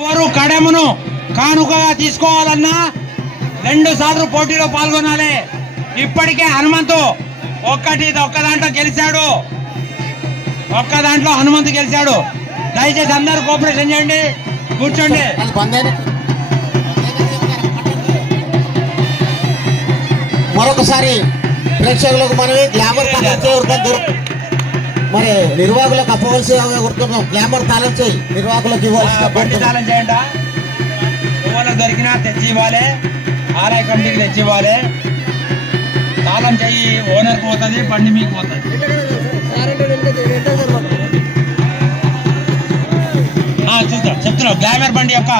ఎవరు కడెమును కానుకగా తీసుకోవాలన్నా 2 సార్లు పోటీలో పాల్గొనాలి. ఇప్పటికే హనుమంతు ఒక్క దాంట్లో గెలిచాడు. ఒక్క దాంట్లో హనుమంతు గెలిచాడు. దయచేసి అందరూ కోఆపరేషన్ చేయండి, కూర్చోండి. మరొకసారి ప్రేక్షకులకు మనవి గ్లామర్ మరి నిర్వాహకులకు అప్పవలసిగా గుర్తున్నాం. గ్లామర్ తాళం చేయి నిర్వాహకులకు బండి తాళం చేయండి. ఎవరు దొరికినా తెచ్చి ఇవ్వాలి, ఆలయ కమిటీకి తెచ్చి ఇవ్వాలి. తాళం చెయ్యి ఓనర్కి పోతుంది, బండి మీకు పోతుంది. చూద్దాం, చెప్తున్నాం. గ్లామర్ బండి యొక్క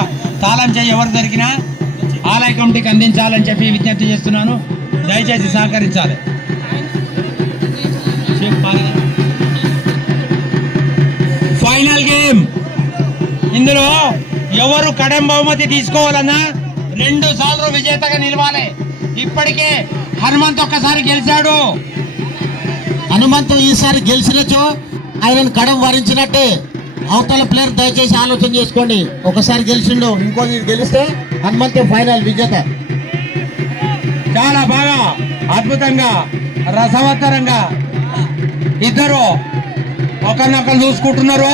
తాళం చెయ్యి ఎవరు దొరికినా ఆలయ కమిటీకి అందించాలని చెప్పి విజ్ఞప్తి చేస్తున్నాను. దయచేసి సహకరించాలి. Final game. ఇందులో ఎవరు కడెం బహుమతి తీసుకోవాలన్నా 2 సార్లు విజేతగా నిలవాలి. ఇప్పటికే హనుమంతు ఒక్కసారి గెలిచాడు. హనుమంతు ఈసారి గెలిచినచో ఆయనను కడం వరించినట్టే. అవతల ప్లేయర్ దయచేసి ఆలోచన చేసుకోండి. ఒకసారి గెలిచిండు, ఇంకోటి గెలిస్తే హనుమంతు ఫైనల్ విజేత. చాలా బాగా అద్భుతంగా రసవత్తరంగా ఇద్దరు ఒకరినొకరు చూసుకుంటున్నారు.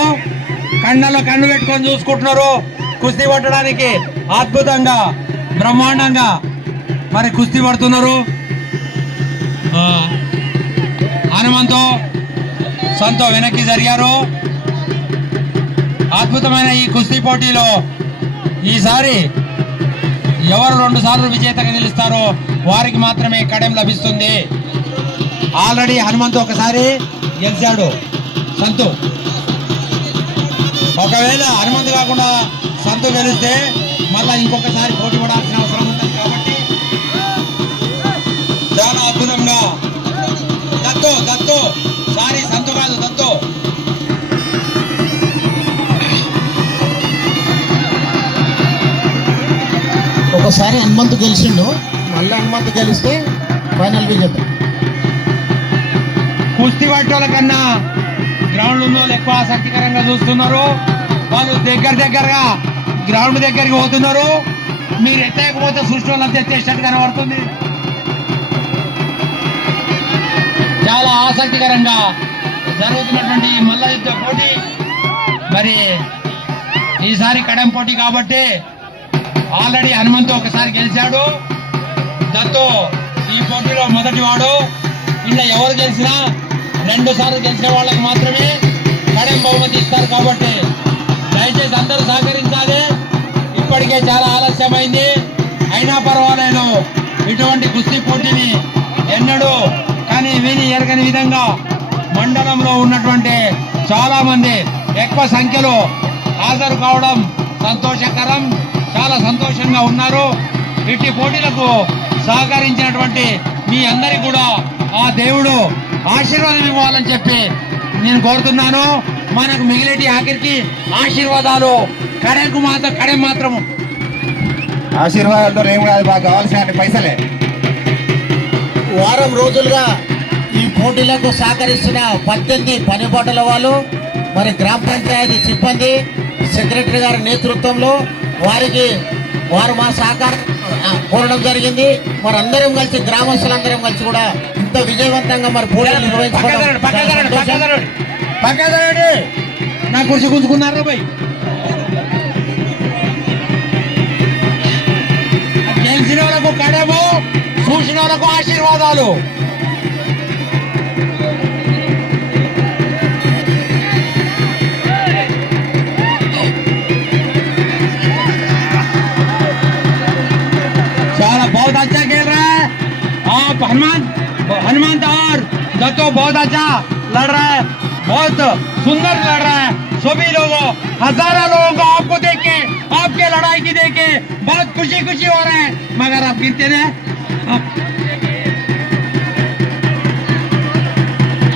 కళ్ళలో కన్ను పెట్టుకొని చూసుకుంటున్నారు. కుస్తీ పట్టడానికి అద్భుతంగా బ్రహ్మాండంగా మరి కుస్తీ పడుతున్నారు. హనుమంతు సంతో వెనక్కి జరిగారు. అద్భుతమైన ఈ కుస్తీ పోటీలో ఈసారి ఎవరు 2 సార్లు విజేతగా నిలుస్తారో వారికి మాత్రమే కడెం లభిస్తుంది. ఆల్రెడీ హనుమంతు ఒకసారి గెలిచాడు. సంతు ఒకవేళ హనుమంతు కాకుండా సంతు గెలిస్తే మళ్ళీ ఇంకొకసారి పోటీ పడాల్సిన అవసరం ఉంటుంది. కాబట్టి చాలా అద్భుతంగా దత్తు సారీ సంతు కాదు దత్తు ఒకసారి హనుమంతు గెలిచిండు, మళ్ళీ హనుమంతు గెలిస్తే ఫైనల్ విజేత. కుస్తీ పట్టోల కన్నా గ్రౌండ్ ఉన్న వాళ్ళు ఎక్కువ ఆసక్తికరంగా చూస్తున్నారు. వాళ్ళు దగ్గరగా గ్రౌండ్ దగ్గరికి పోతున్నారు. మీరు ఎత్తకపోతే సృష్టి వాళ్ళంతా ఎత్తేసినట్టు కనబడుతుంది. చాలా ఆసక్తికరంగా జరుగుతున్నటువంటి మల్ల యుద్ధ పోటీ. మరి ఈసారి కడెం పోటీ కాబట్టి ఆల్రెడీ హనుమంతు ఒకసారి గెలిచాడు. దత్తు ఈ పోటీలో మొదటి వాడు. ఇలా ఎవరు గెలిచినా 2 సార్లు గెలిచిన వాళ్ళకి మాత్రమే కడెం బహుమతి ఇస్తారు. కాబట్టి దయచేసి అందరూ సహకరించాలి. ఇప్పటికే చాలా ఆలస్యమైంది, అయినా పర్వాలేదు. ఇటువంటి కుస్తీ పోటీని ఎన్నడూ కానీ విని ఎరగని విధంగా మండలంలో ఉన్నటువంటి చాలా మంది ఎక్కువ సంఖ్యలో హాజరు కావడం సంతోషకరం. చాలా సంతోషంగా ఉన్నారు. ఇట్టి పోటీలకు సహకరించినటువంటి మీ అందరికీ కూడా ఆ దేవుడు ఆశీర్వాదం ఇవ్వాలని చెప్పి నేను కోరుతున్నాను. మనకు మిగిలేటి ఆఖరికి ఆశీర్వాదాలు. కడెం మాత్రం ఆశీర్వాదాలతో ఏం కాదు, బాగా కావాల్సిన పైసలే. వారం రోజులుగా ఈ పోటీలకు సహకరిస్తున్న 18 పనిపాటల వాళ్ళు, మరి గ్రామ పంచాయతీ సిబ్బంది, సెక్రటరీ గారి నేతృత్వంలో వారు మా సహకారం కోరడం జరిగింది. మరి అందరం కలిసి గ్రామస్తులందరం కలిసి కూడా ఇంత విజయవంతంగా మరి పోటీలు నిర్వహించుకోవడం. నా కుర్చీ గుంజుకున్నారు పోయి. గెలిచిన వాళ్ళకు కడము, చూసిన వాళ్ళకు ఆశీర్వాదాలు. बहुत अच्छा खेल रहा है आप हनुमंत और दत्तो बहुत अच्छा लड़ रहा है, बहुत सुंदर लड़ रहा है. सभी लोगों हजारों लोगों को आपको देख के, आपके लड़ाई की देख के बहुत खुशी हो रहे हैं. मगर आप गिरते रहे.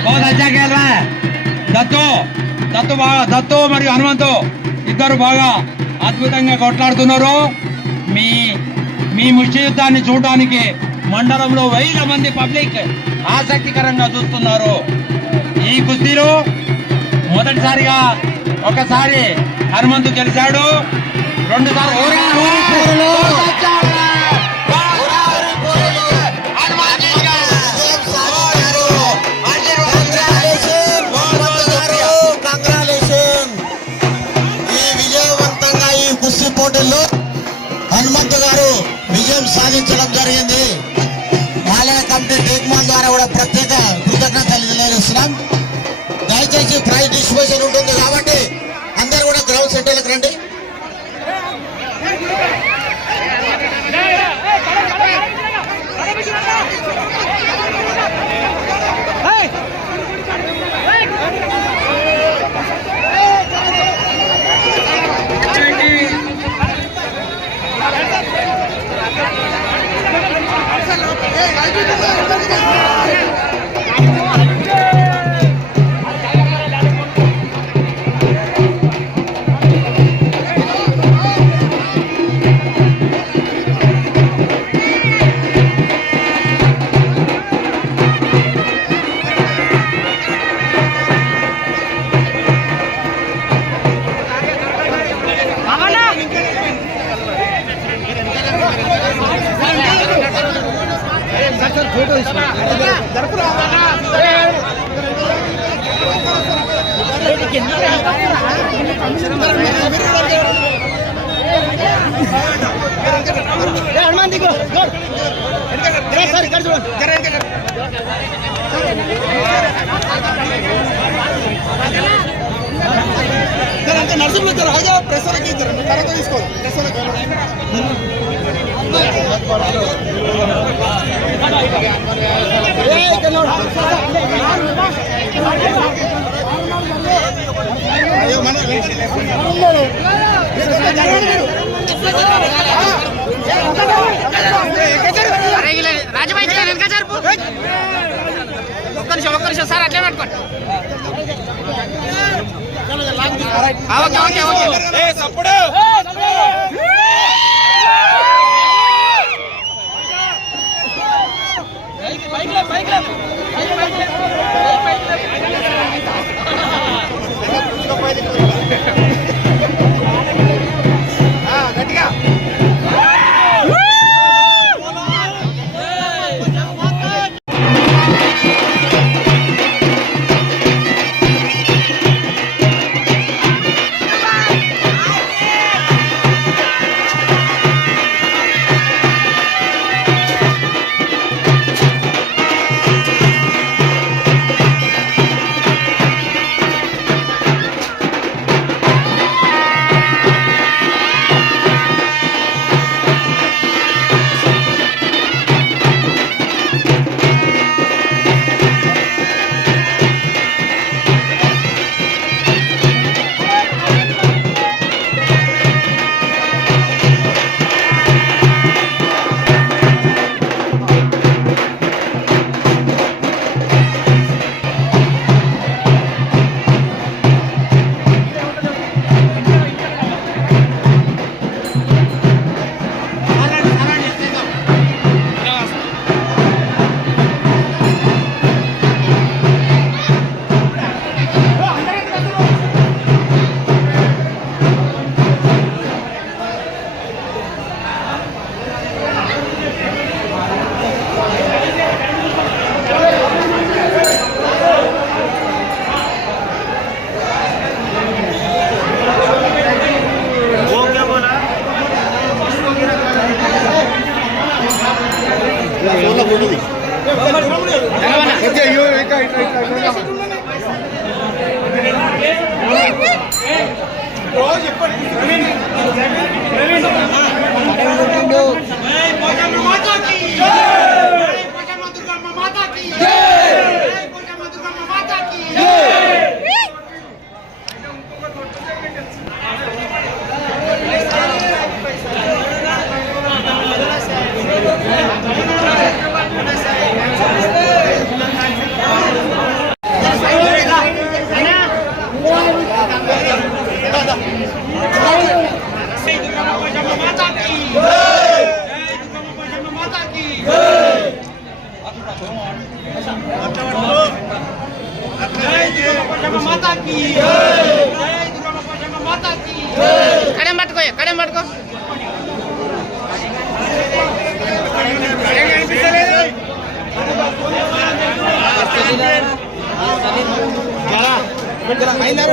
बहुत अच्छा खेल रहा है దత్తు మరియు హనుమంతు ఇద్దరు బాగా అద్భుతంగా కొట్లాడుతున్నారు. మీ ముష్టి యుద్ధాన్ని చూడడానికి మండలంలో 1000 మంది పబ్లిక్ ఆసక్తికరంగా చూస్తున్నారు. ఈ కుస్తీలో మొదటిసారిగా ఒకసారి హనుమంతు గెలిచాడు, రెండు సార్లు हनुमान जी का ఈ విజయవంతంగా ఈ కుస్తీ పోటీల్లో హనుమంతు గారు విజయం సాధించడం జరిగింది. ఆలయ కమిటీ టేక్మాన్ ద్వారా కూడా ప్రత్యేక కృతజ్ఞతలు తెలియజేస్తున్నాం. దయచేసి ప్రైజ్ డిస్ట్రిబ్యూషన్ ఉంటుంది కాబట్టి అందరూ కూడా గ్రౌండ్ సెంటర్లకు రండి. నర్సింహ రాజా ప్రెసర్కి తర్వాత తీసుకో రాజబాయి వెనక జరుపు ఒక్క నిమిషం సార్ అట్లే పట్టుకోండి ఓకే ఓకే ఓకే సప్పుడు గట్టిగా కడెం పట్టుకో పోయి ఎక్కడే పట్టుకో అయిందా